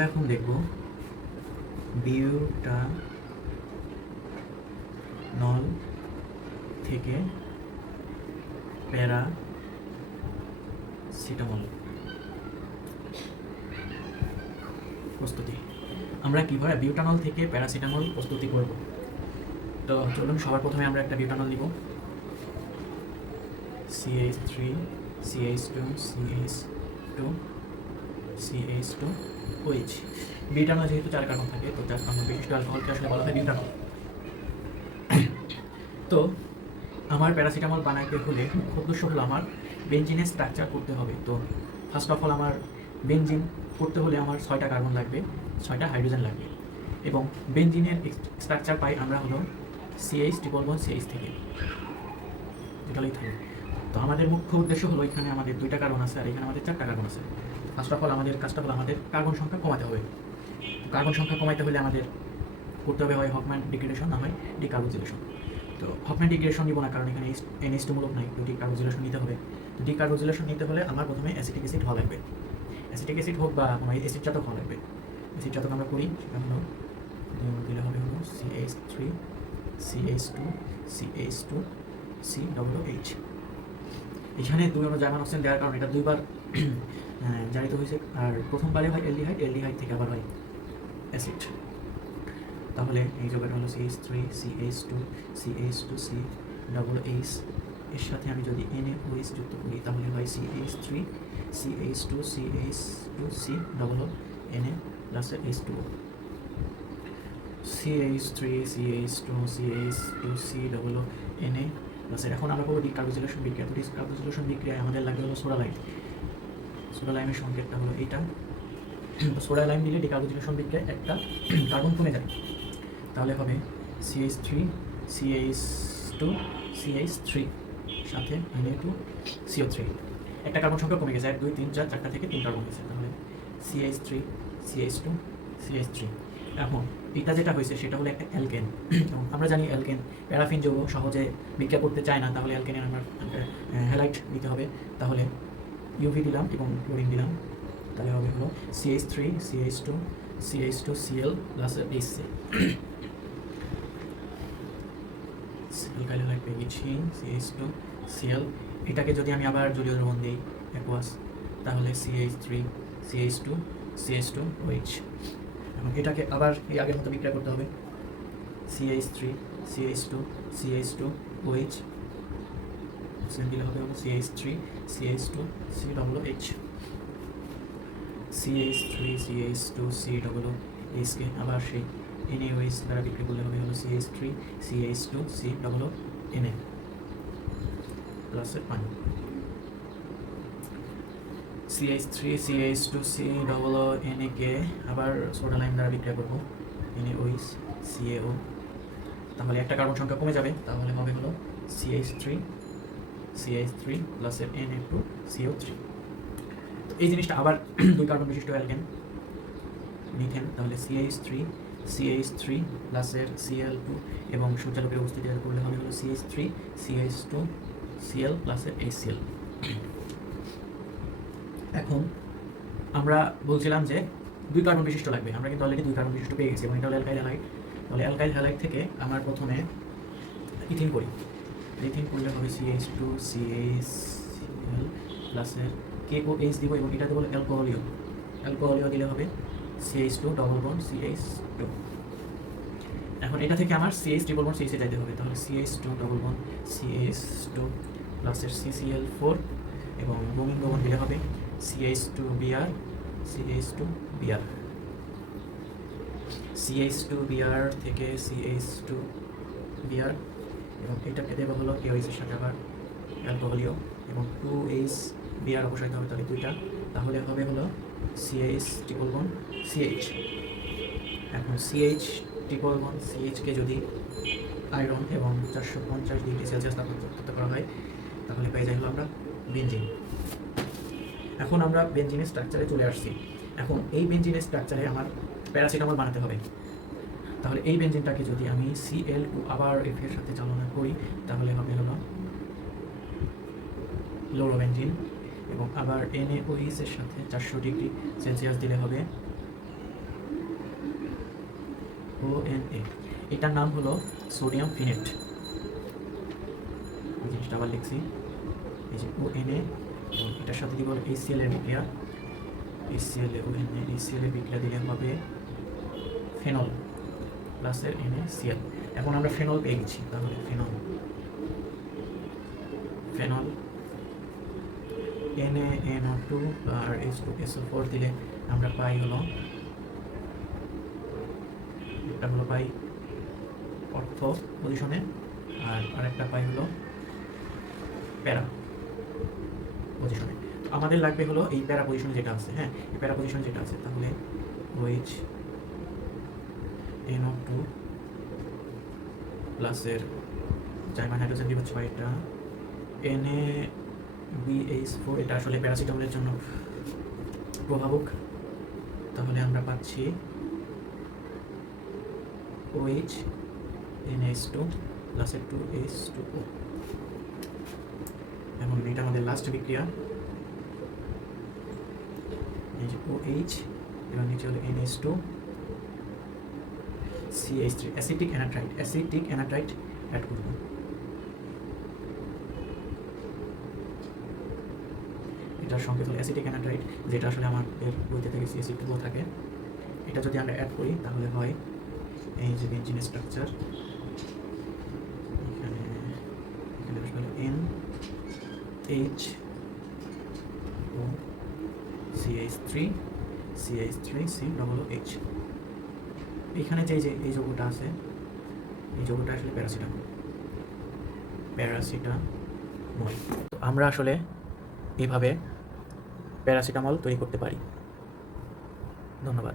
আমরা এখন দেখব। বিউটানল থেকে প্যারাসিটামল প্রস্তুতি। আমরা কীভাবে বিউটানল থেকে প্যারাসিটামল প্রস্তুতি করব? তো চলুন, সবার প্রথমে আমরা একটা বিউটানল নিব। CH3 CH2 CH2 CH2 হয়েছে। বিটানল যেহেতু চার কার্বন থাকে, তো চার কার্বন বিশিষ্ট অ্যালকোহলকে আসলে বলা হয় বিটানল তো আমার প্যারাসিটামল বানাইতে হলে মুখ্য উদ্দেশ্য হলো আমার বেঞ্জিনের স্ট্রাকচার করতে হবে। তো ফার্স্ট অফ অল আমার বেঞ্জিন করতে হলে আমার ছয়টা কার্বন লাগবে, ছয়টা হাইড্রোজেন লাগবে। এবং বেঞ্জিনের স্ট্রাকচার পাই আমরা হলো সিএইচ ট্রিপল বন সিএইচ থেকে। যেটা থাকে তো আমাদের মুখ্য উদ্দেশ্য হলো এখানে আমাদের দুইটা কার্বন আছে আর এখানে আমাদের চারটা কার্বন আছে। ফার্স্ট অফ অল আমাদের, কাজটা হলো আমাদের। কার্বন সংখ্যা কমাতে হবে। কার্বন সংখ্যা কমাতে হলে আমাদের করতে হবে হয় হকম্যান ডিগ্রেডেশন না হয় ডিকার্বোজিলেশন তো হকম্যান ডিগ্রেডেশন নিব না, কারণ এখানে এনএস মূলক নাই, তো ডিকার্বোজিলেশন নিতে হবে। তো ডিকার্বোজিলেশন নিতে হলে আমার প্রথমে অ্যাসিটিক অ্যাসিড হওয়া লাগবে। অ্যাসিটিক অ্যাসিড হোক বা কোনো অ্যাসিড জাতক হওয়া লাগবে। অ্যাসিড জাতক আমরা করি, সেটা হলো দিলে হবে হলো CH three CH two CH two C W H এখানে দুই অনু জার্মান অক্সিজেন দেওয়ার কারণে এটা দুইবার জারিত হয়েছে। আর প্রথমবারে হয় এলডিহাইড এলডিহাইড থেকে আবার হয় অ্যাসিড। তাহলে এই যোগাটা হলো CH three CH two CH two C double H এর সাথে আমি যদি এন এ ওএইচ যুক্ত করি, তাহলে হয় CH three CH two CH two C double A plus H two CH three CH two CH two C double N A plus এখন আমরা করব ডিকার্বোজিলেশন বিক্রিয়া তো ডিকার্বোজিলেশন বিক্রিয়ায় আমাদের লাগবে হলো সোডা লাইম সোডা লাইমের সংকেতটা হলো এইটা। সোডা লাইম দিলে ডিকার্বোজিলেশন বিক্রিয়ায় একটা কার্বন কমে যায়। তাহলে হবে CH three CH two CH three সাথে এনএ টু সিও থ্রি একটা কার্বন সংখ্যা কমে গেছে, এক, দুই, তিন, চার, চারটা থেকে তিন কার্বন গেছে। তাহলে CH three CH two CH three এখন এটা যেটা হয়েছে সেটা হলো একটা অ্যালকেন। এবং আমরা জানি অ্যালকেন, প্যারাফিন যৌগ সহজে বিক্রিয়া করতে চায় না, তাহলে অ্যালকেনের আমার হ্যালাইট নিতে হবে। তাহলে ইউভি দিলাম এবং ক্লোরিন দিলাম তাহলে হবে হলো CH three CH two CH two CL plus H C CL কাইলে লাগবে ইচিন সিএইচ টু সিএল এটাকে যদি আমি আবার জলীয় দ্রবণ দিই অ্যাকোয়াস তাহলে CH three CH two CH two OH এবং এটাকে আবার এই আগের মতো বিক্রিয়া করতে হবে CH three CH two CH two OH oxygen দিলে হবে হলো CH three CH two C double H CH three CH two C double HK আবার সেই এনএ ওইচ দ্বারা বিক্রি করলে হবে হলো CH three CH two C double NA প্লাসের পানি। CH three CH two C double NA কে আবার সোডা লাইম দ্বারা বিক্রিয়া করব। এনএ ওইচ সিএও তাহলে একটা কার্বন সংখ্যা কমে যাবে, তাহলে হবে হলো সিএইচ থ্রি সিএইচ থ্রি প্লাসের এন টু সিও থ্রি এই জিনিসটা আবার দুই কার্বন বিশিষ্ট অ্যালকেন মিথেন, তাহলে সিএইচ থ্রি সিএইচ থ্রি প্লাসের সিএল টু এবং সূর্যালোকের উপস্থিতি করলে হবে হলো CH three CH two CL প্লাসের এইচসিএল এখন আমরা বলছিলাম যে দুই কার্বন বিশিষ্ট লাগবে। আমরা কিন্তু অলরেডি দুই কার্বন বিশিষ্ট পেয়ে গেছি এবং এটা হলো অ্যালকাইল হ্যালাইট তাহলে অ্যালকাইল হ্যালাইট থেকে আমার প্রথমে ইথিন করি। ইথিন করলে হবে সিএইচ টু সিএইচ প্লাসের কে ও এইচ দিব এবং এটা দেবো অ্যালকোহলীয় অ্যালকোহলীয় দিলে হবে CH two double bond CH two এখন এটা থেকে আমার সিএইচ ট্রিপল বন সিএইচে যাইতে হবে তাহলে CH two double bond CH two প্লাসের সিসিএল ফোর এবং বমিং বন দিলে হবে CH two BR CH two BR CH two BR থেকে সিএইচ টু বিআর এবং এটাকে দেওয়া হলো কেওএইচের সাথে আবার অ্যালকোহলীয় এবং টু এইচ বিআর অবশ্যই হবে তাহলে দুইটা। তাহলে হবে হলো সিএইচ ট্রিপল বন সিএইচ এখন সিএইচ ট্রিপল বন সিএইচকে যদি আয়রন এবং চারশো পঞ্চাশ ডিগ্রি সেলসিয়াস তাপমাত্রা করা হয়, তাহলে পেয়ে যাই হলো আমরা বেঞ্জিন এখন আমরা বেঞ্জিনের স্ট্রাকচারে চলে আসছি। এখন এই বেঞ্জিনের স্ট্রাকচারে আমার প্যারাসিটামল বানাতে হবে। তাহলে এই বেঞ্জিনটাকে যদি আমি সিএল টু আবার এফ এর সাথে চালনা করি, তাহলে হবে হলো লোরো বেঞ্জিন এবং আবার এনএওইস এর সাথে চারশো ডিগ্রি সেলসিয়াস দিলে হবে ও এন এ এটার নাম হলো সোডিয়াম ফিনেট। জিনিসটা আবার লিখছি। এই যে ও এন এ এটার সাথে দিব এইচসিএল এর বিক্রিয়া। এইচসিএল ও এন এ এইচসিএল এর বিক্রিয়া দিলে হবে ফেনল। প্লাসের এন এ সিএল এখন আমরা ফেনল পেয়ে গেছি, তাহলে phenol phenol N N O two আর H two S O four দিলে আমরা পাই হলো, একটা হলো পাই অর্থ পজিশনে আর আরেকটা পাই হলো প্যারা পজিশনে আমাদের লাগবে হলো এই প্যারা পজিশনে যেটা আছে হ্যাঁ এই প্যারা পজিশন যেটা আছে, তাহলে ওইচ এন ও টু প্লাসের জাইমান হাইড্রোজেন দিব ছয়টা এন এ বিএইচ ফোর এটা আসলে প্যারাসিটামলের জন্য প্রভাবক। তাহলে আমরা পাচ্ছি OH NH2 plus two H two O এখন এটা আমাদের লাস্ট বিক্রিয়া। এই যে OH এবং নিচে হলো NH2 CH3 acetic anhydride acetic anhydride add করব এটার সংকেত হলো অ্যাসিটিক অ্যানাট্রাইট যেটা আসলে আমার এর বইতে থেকে সিএসি টুও থাকে। এটা যদি আমরা অ্যাড করি, তাহলে হয় এই যে বেঞ্জিন স্ট্রাকচার এখানে N H O CH three CH three C double H এখানে যে যে, এই যোগটা আছে, এই যোগটা আসলে প্যারাসিটামল। প্যারাসিটামল। তো আমরা আসলে এইভাবে প্যারাসিটামল তৈরি করতে পারি। ধন্যবাদ।